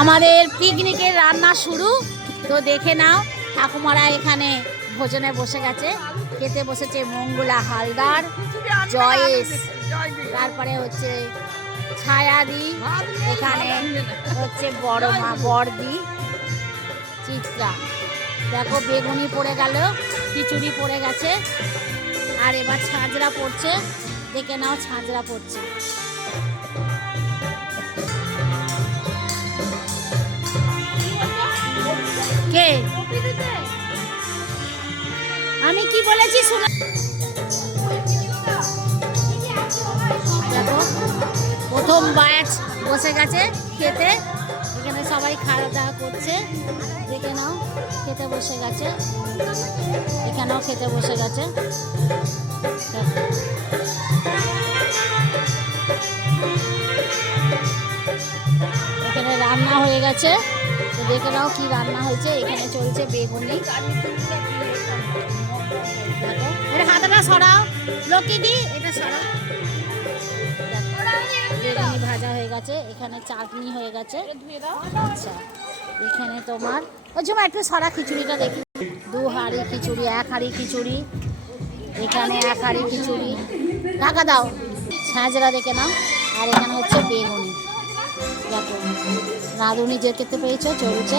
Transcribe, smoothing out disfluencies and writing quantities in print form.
আমাদের পিকনিকের রান্না শুরু। তো দেখে নাও, ঠাকুমারা এখানে ভোজনে বসে গেছে, খেতে বসেছে মঙ্গলা হালদার, জয়েস, তারপরে হচ্ছে ছায়াদি, এখানে হচ্ছে বড় মা বড়দি, চিত্রা। দেখো বেগুনি পড়ে গেল, খিচুড়ি পড়ে গেছে, আর এবার ছাঁচড়া পড়ছে। দেখে নাও ছাঁচড়া পড়ছে। কে আমি কি বলেছি শোনো। দেখো প্রথম ব্যাচ বসে গেছে খেতে, এখানে সবাই খাওয়া দাওয়া করছে। দেখে নাও খেতে বসে গেছে, এখানেও খেতে বসে গেছে। এখানে রান্না হয়ে গেছে, তো দেখে নাও কি রান্না হয়েছে। এখানে চলছে বেগুনি। দেখো এটা হাতাটা সরাও, লক্ষ্মীদি এটা সরাও। বেগুনি ভাজা হয়ে গেছে, এখানে চাটনি হয়ে গেছে। আচ্ছা এখানে তোমার ওই জন্য একটু সরা খিচুড়িটা দেখি। 2 হাঁড়ি খিচুড়ি, 1 হাঁড়ি খিচুড়ি, এখানে 1 হাঁড়ি খিচুড়ি। ঢাকা দাও, ছাঁচড়া দেখে নাও। আর এখানে হচ্ছে বেগুনি। দেখো রাঁধুনি যে খেতে পেয়েছো চলছে।